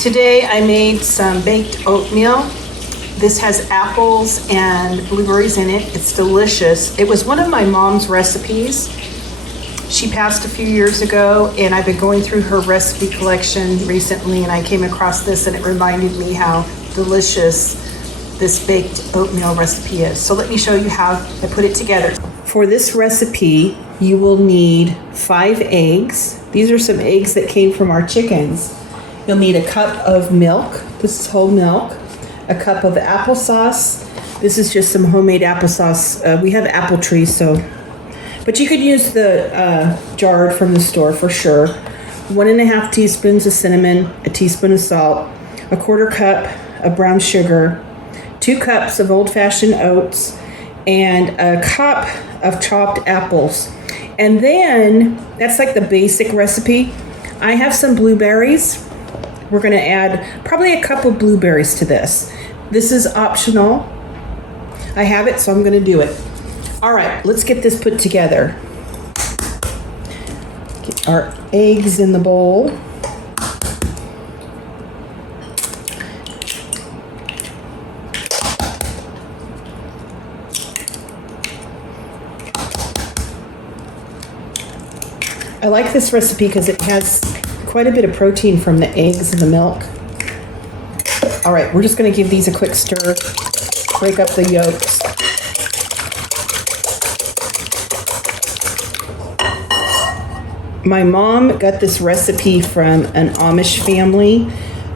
Today I made some baked oatmeal. This has apples and blueberries in it. It's delicious. It was one of my mom's recipes. She passed a few years ago, and I've been going through her recipe collection recently, and I came across this and it reminded me how delicious this baked oatmeal recipe is. So let me show you how I put it together. For this recipe, you will need 5 eggs. These are some eggs that came from our chickens. You'll need a cup of milk. This is whole milk. A cup of applesauce. This is just some homemade applesauce. We have apple trees, but you could use the jarred from the store for sure. 1.5 teaspoons of cinnamon, a teaspoon of salt, a 1/4 cup of brown sugar, 2 cups of old-fashioned oats, and a cup of chopped apples. And then, that's like the basic recipe. I have some blueberries. We're gonna add probably a cup of blueberries to this. This is optional. I have it, so I'm gonna do it. All right, let's get this put together. Get our eggs in the bowl. I like this recipe because it has quite a bit of protein from the eggs and the milk. All right, we're just gonna give these a quick stir, break up the yolks. My mom got this recipe from an Amish family,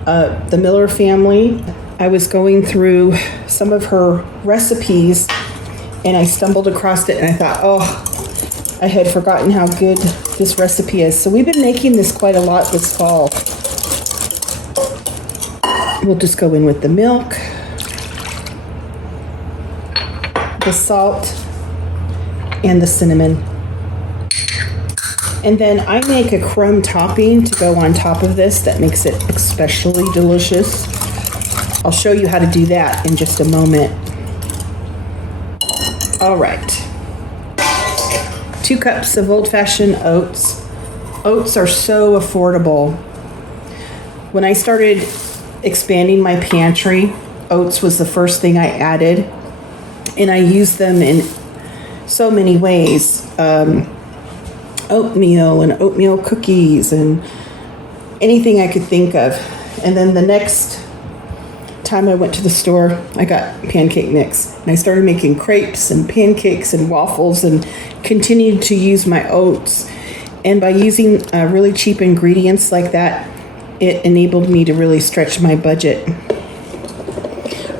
the Miller family. I was going through some of her recipes and I stumbled across it and I thought, oh, I had forgotten how good this recipe is. So we've been making this quite a lot this fall. We'll just go in with the milk, the salt, and the cinnamon. And then I make a crumb topping to go on top of this that makes it especially delicious. I'll show you how to do that in just a moment. All right. 2 cups of old-fashioned oats. Oats are so affordable. When I started expanding my pantry, oats was the first thing I added, and I use them in so many ways. Oatmeal and oatmeal cookies and anything I could think of. And then the next time I went to the store, I got pancake mix, and I started making crepes and pancakes and waffles and continued to use my oats. And by using really cheap ingredients like that, it enabled me to really stretch my budget.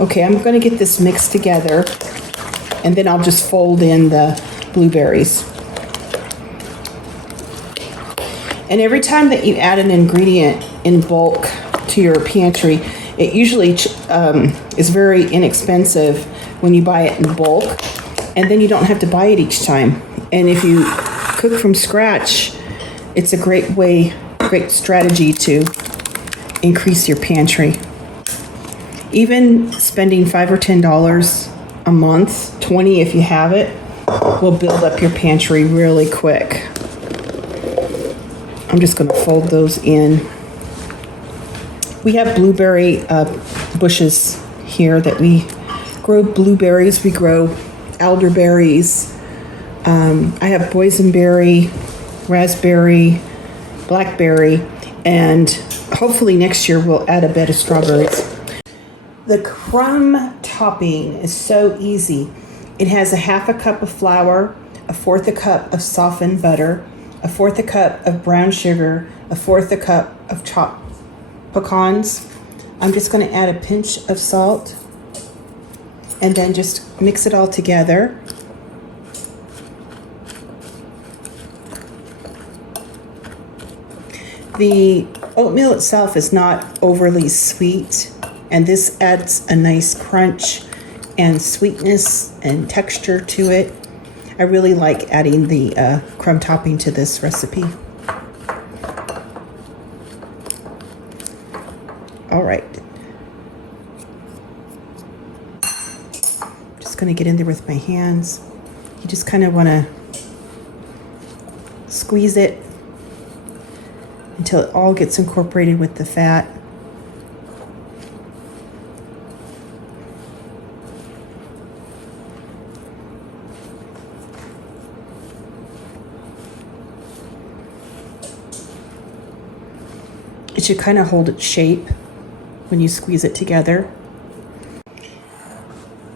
Okay, I'm going to get this mixed together, and then I'll just fold in the blueberries. And every time that you add an ingredient in bulk to your pantry, it usually is very inexpensive when you buy it in bulk, and then you don't have to buy it each time. And if you cook from scratch, it's a great strategy to increase your pantry. Even spending $5 or $10 a month, $20 if you have it, will build up your pantry really quick. I'm just going to fold those in. We have blueberry bushes here that we grow blueberries. We grow elderberries. I have boysenberry, raspberry, blackberry, and hopefully next year we'll add a bed of strawberries. The crumb topping is so easy. It has a 1/2 cup of flour, a 1/4 cup of softened butter, a 1/4 cup of brown sugar, a 1/4 cup of chopped pecans. I'm just going to add a pinch of salt and then just mix it all together. The oatmeal itself is not overly sweet, and this adds a nice crunch and sweetness and texture to it. I really like adding the crumb topping to this recipe. All right. Just going to get in there with my hands. You just kind of want to squeeze it until it all gets incorporated with the fat. It should kind of hold its shape when you squeeze it together.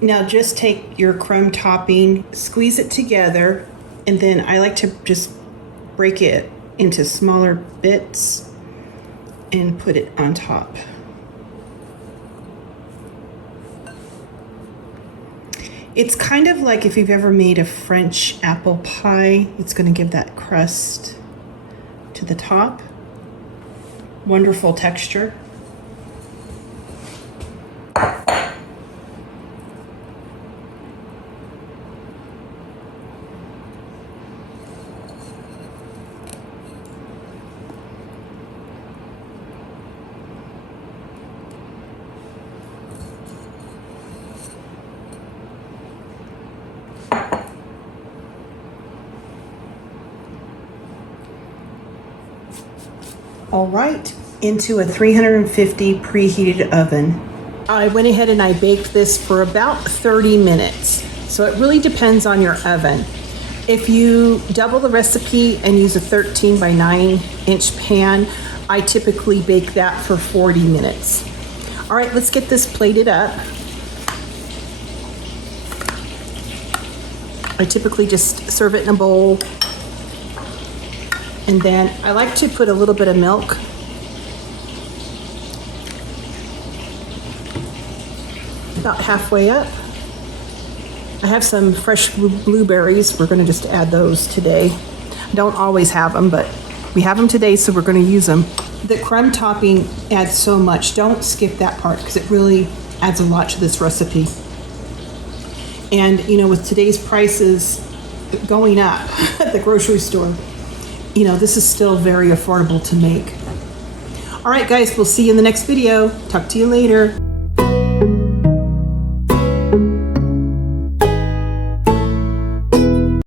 Now just take your crumb topping, squeeze it together, and then I like to just break it into smaller bits and put it on top. It's kind of like if you've ever made a French apple pie. It's going to give that crust to the top. Wonderful texture. All right, into a 350 preheated oven. I went ahead and I baked this for about 30 minutes. So it really depends on your oven. If you double the recipe and use a 13 by 9 inch pan, I typically bake that for 40 minutes. All right, let's get this plated up. I typically just serve it in a bowl. And then I like to put a little bit of milk. About halfway up. I have some fresh blueberries. We're gonna just add those today. Don't always have them, but we have them today, so we're gonna use them. The crumb topping adds so much. Don't skip that part because it really adds a lot to this recipe. And you know, with today's prices going up at the grocery store, you know, this is still very affordable to make. All right, guys, we'll see you in the next video. Talk to you later.